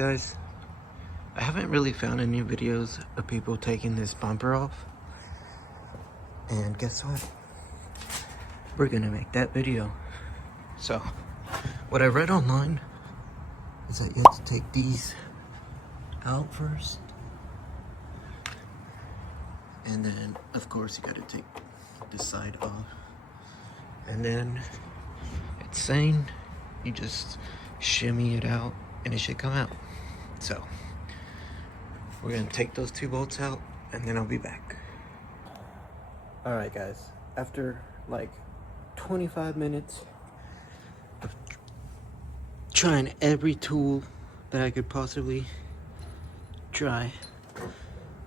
guys, I haven't really found any videos of people taking this bumper off, and guess what? We're gonna make that video. So what I read online is that you have to take these out first, and then of course you gotta take this side off, and then it's saying you just shimmy it out and it should come out. So we're gonna take those two bolts out and then I'll be back. All right guys, after like 25 minutes of trying every tool that I could possibly try,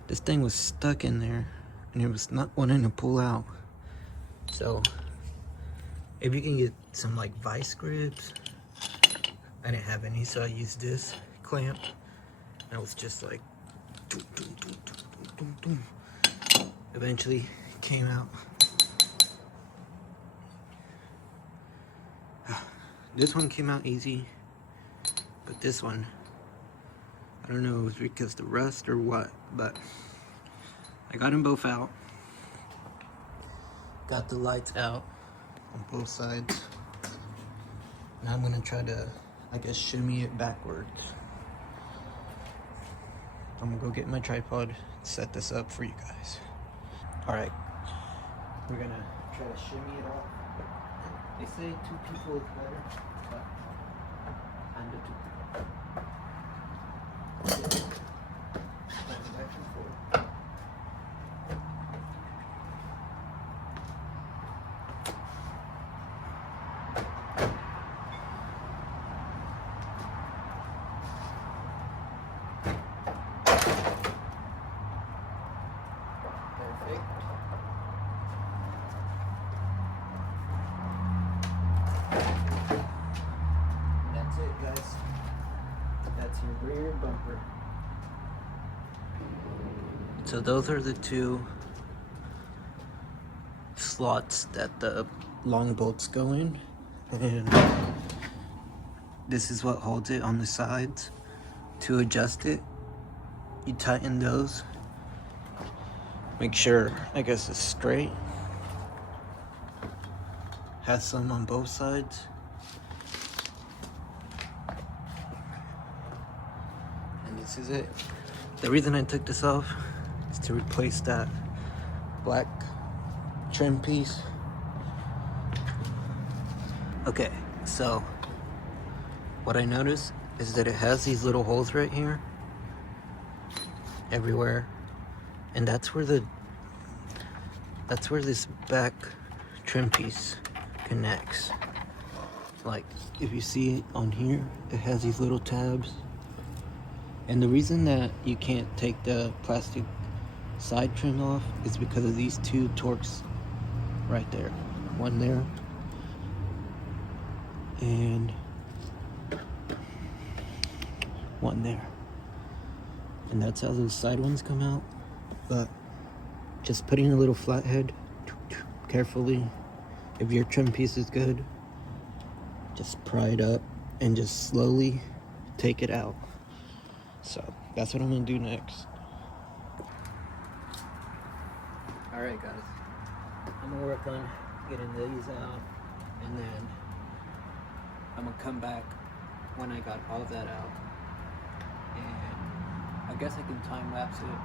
this thing was stuck in there and it was not wanting to pull out. So if you can get some like vice grips, I didn't have any, so I used this clamp. And it was just like doom, doom, doom, doom, doom, doom. Eventually came out. This one came out easy, but this one, I don't know if it was because of the rust or what, but I got them both out. Got the lights out on both sides. Now I'm gonna try to, I guess, shimmy it backwards. I'm gonna go get my tripod, set this up for you guys. All right, we're gonna try to shimmy it off. They say 2 people is better, but I'm the 2 people. Back and forth. That's it, guys. That's your rear bumper. So those are the 2 slots that the long bolts go in, and this is what holds it on the sides. To adjust it, you tighten those. Make sure, I guess, it's straight. Has some on both sides. And this is it. The reason I took this off is to replace that black trim piece. Okay, so what I noticed is that it has these little holes right here, everywhere, and that's where this back trim piece connects. Like, if you see on here, it has these little tabs. And the reason that you can't take the plastic side trim off is because of these 2 Torx right there. One there, and one there. And that's how those side ones come out. But just putting a little flathead carefully, if your trim piece is good, just pry it up and just slowly take it out. So that's what I'm gonna do next. Alright guys, I'm gonna work on getting these out, and then I'm gonna come back when I got all that out, and I guess I can time lapse it.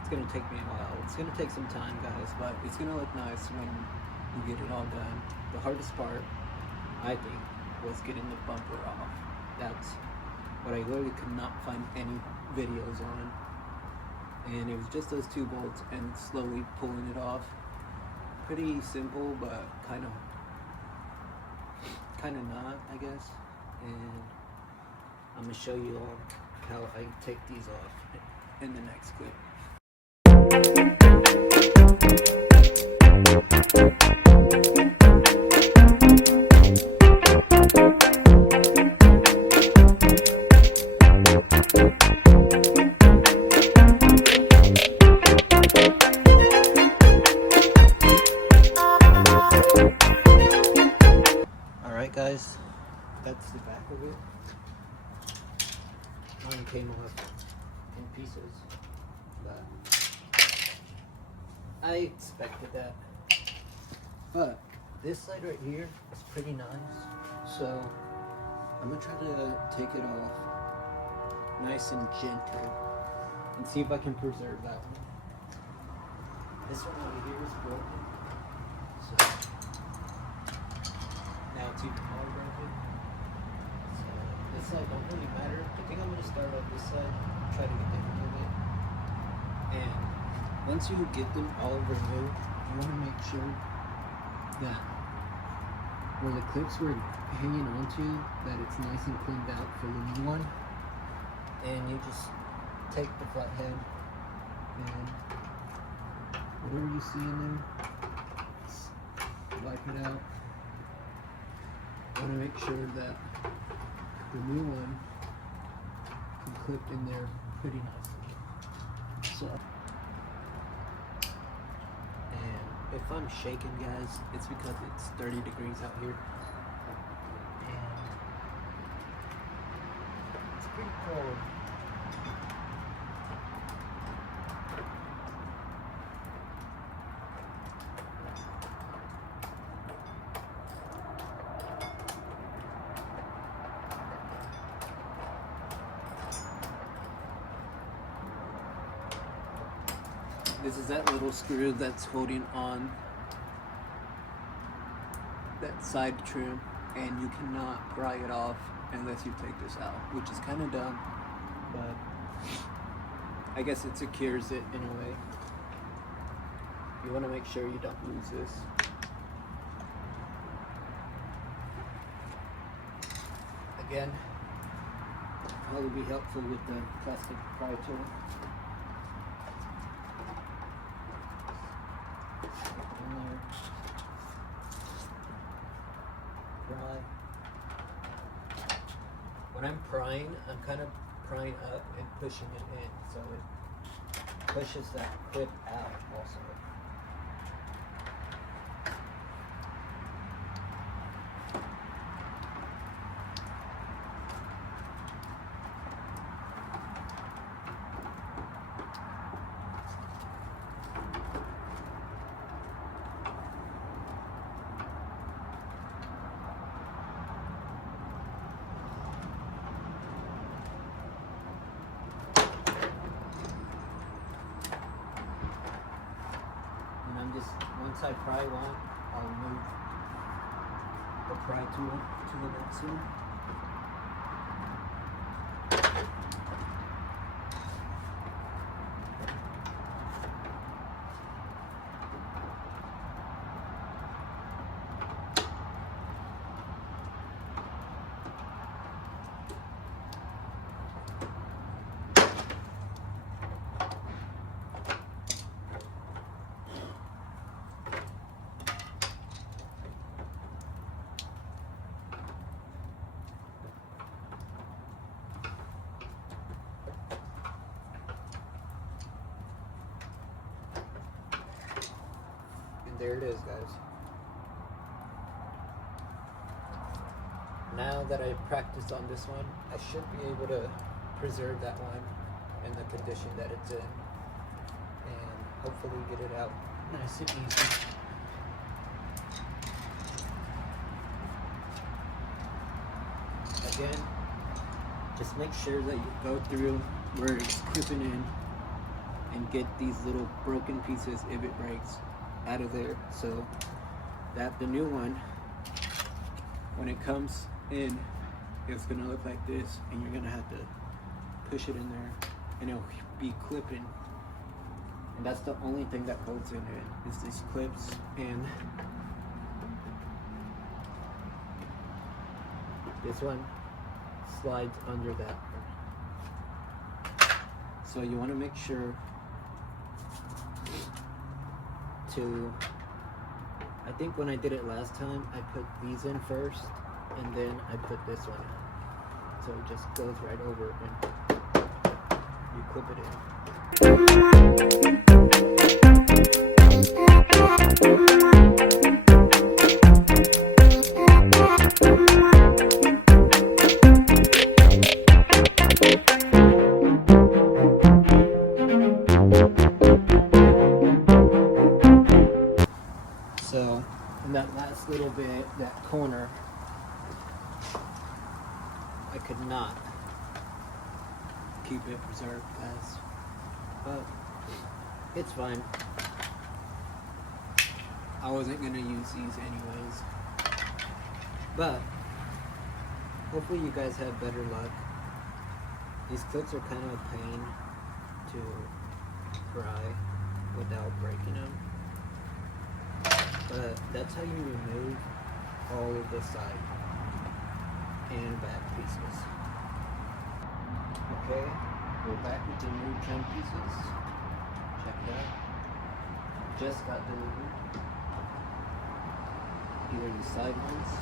It's gonna take me a while. It's gonna take some time, guys, but it's gonna look nice when you get it all done. The hardest part, I think, was getting the bumper off. That's what I literally could not find any videos on. And it was just those 2 bolts and slowly pulling it off. Pretty simple, but kind of not, I guess. And I'm gonna show you all how I take these off in the next clip. Alright guys, that's the back of it. mine came off in pieces, but I expected that. But this side right here is pretty nice, so I'm gonna try to take it off nice and gentle and see if I can preserve that one. This one over here is broken, so now it's even more broken. So this side don't really matter. I think I'm gonna start on this side, try to get the hang of it. And once you get them all removed, you want to make sure that where the clips were hanging onto, that it's nice and cleaned out for the new one. And you just take the flathead and whatever you see in there, wipe it out. You want to make sure that the new one can clip in there pretty nicely. So, and if I'm shaking, guys, it's because it's 30 degrees out here. And it's pretty cold. This is that little screw that's holding on that side trim, and you cannot pry it off unless you take this out, which is kind of dumb, but I guess it secures it in a way. You want to make sure you don't lose this. Again, probably be helpful with the plastic pry tool. When I'm prying, I'm kind of prying up and pushing it in, so it pushes that clip out also. Once I pry one, I'll move the pry tool to the next one. There it is, guys. Now that I've practiced on this one, I should be able to preserve that one in the condition that it's in, and hopefully get it out nice and easy. Again, just make sure that you go through where it's clipping in and get these little broken pieces, if it breaks, out of there, so that the new one, when it comes in, it's gonna look like this, and you're gonna have to push it in there and it'll be clipping, and that's the only thing that holds in it is these clips. And this one slides under that one, so you want to make sure to, I think when I did it last time, I put these in first, and then I put this one in. So it just goes right over and you clip it in. little bit, that corner, I could not keep it preserved, guys. But it's fine. I wasn't gonna use these anyways. But hopefully you guys have better luck. These clips are kind of a pain to pry without breaking them. But that's how you remove all of the side and back pieces. Okay, we're back with the new trim pieces. Check it out. Just got delivered. Either the side ones,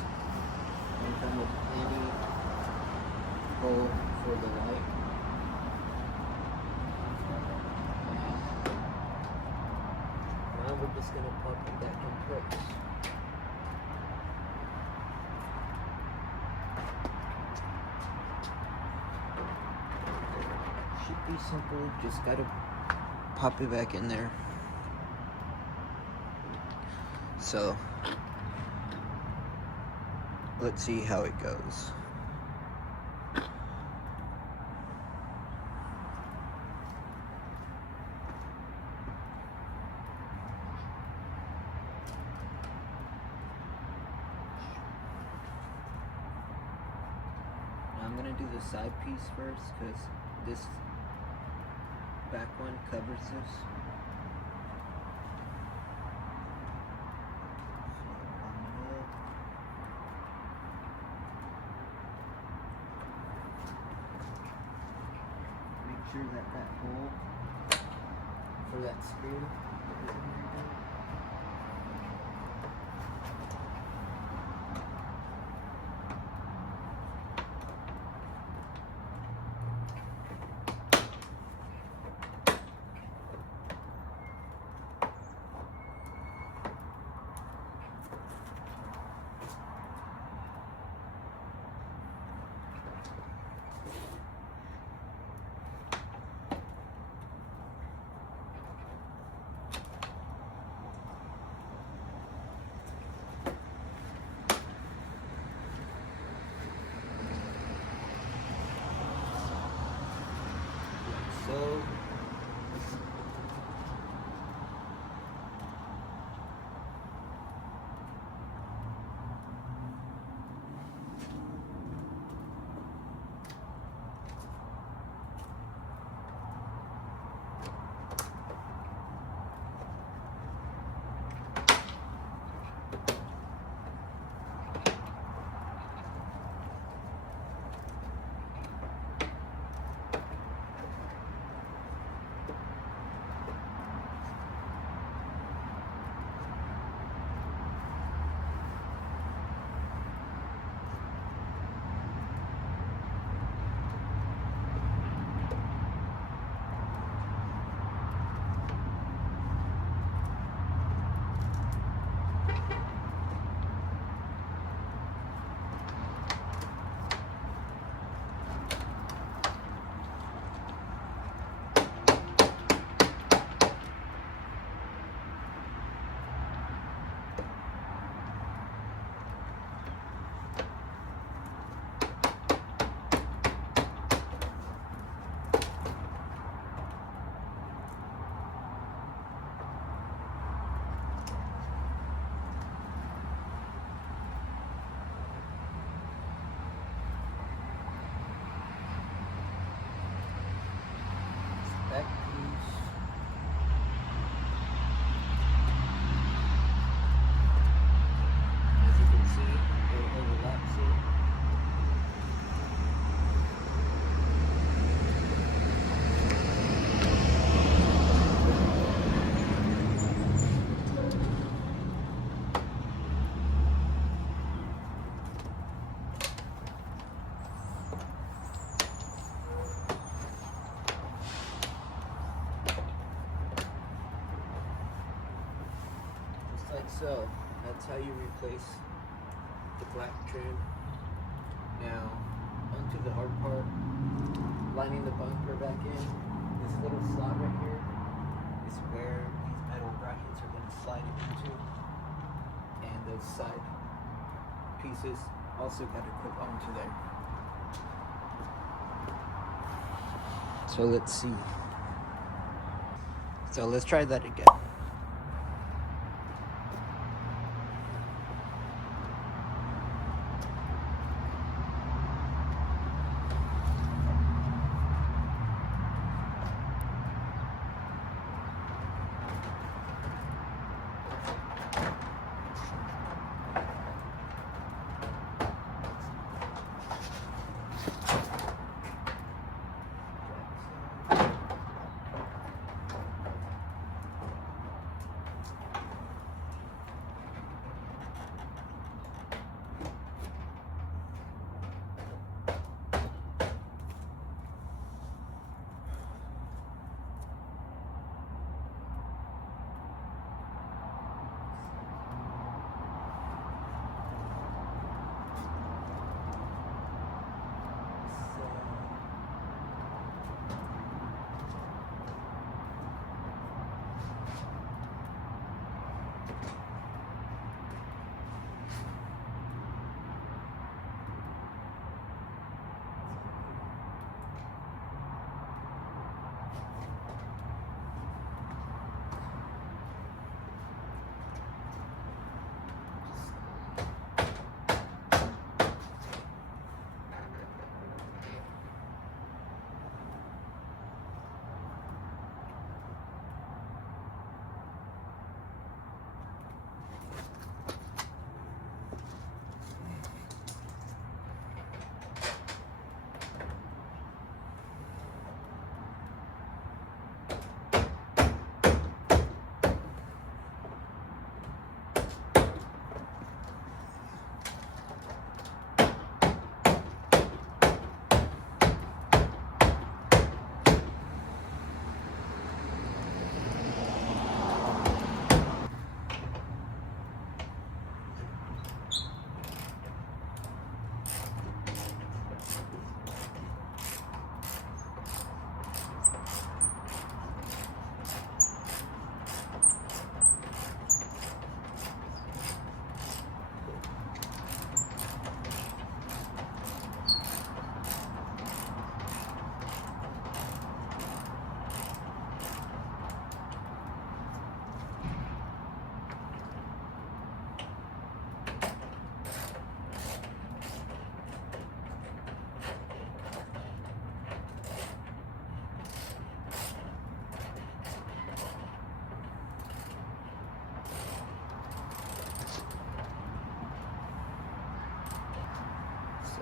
and come with any hole for the light. Now we're just gonna pop it back in place. Should be simple, just gotta pop it back in there. So let's see how it goes. Now I'm gonna do the side piece first because this back one covers this. Sure that hole for that screw is in there. So back piece. As you can see, it overlaps it. Like so. That's how you replace the black trim. Now, onto the hard part, lining the bumper back in. This little slot right here is where these metal brackets are going to slide into, and those side pieces also got to clip onto there. So let's see. So let's try that again.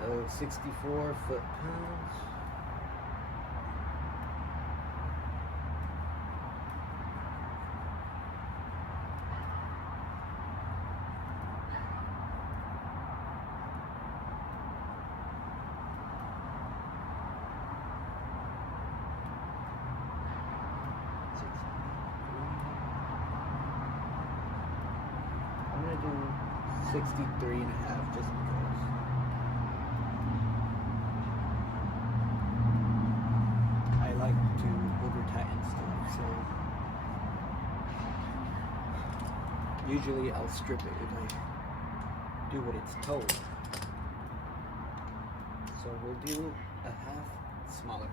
So 64 foot-pounds. I'm gonna do 63 and a half just because. I like to over tighten stuff, so usually I'll strip it if I do what it's told. So we'll do a half smaller.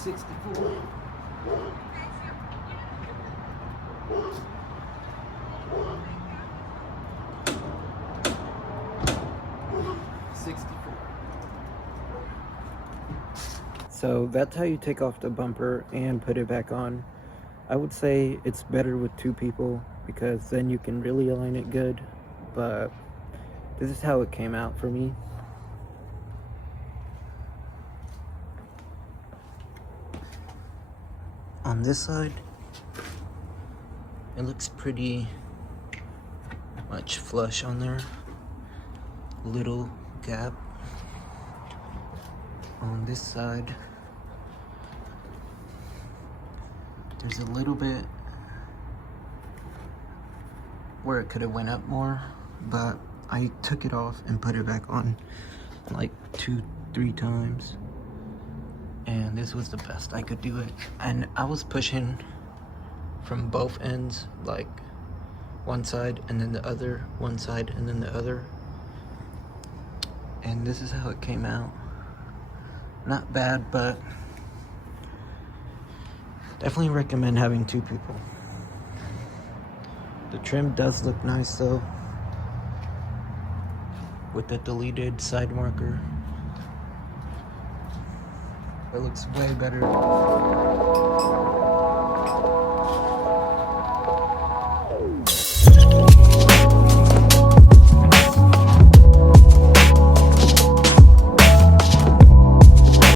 64. So that's how you take off the bumper and put it back on. I would say it's better with two people because then you can really align it good, but this is how it came out for me. On this side, it looks pretty much flush on there. Little gap. On this side, there's a little bit where it could have went up more, but I took it off and put it back on like 2-3 times, and this was the best I could do it. And I was pushing from both ends, like one side and then the other, one side and then the other, and this is how it came out. Not bad, but definitely recommend having two people. The trim does look nice though, with the deleted side marker. It looks way better.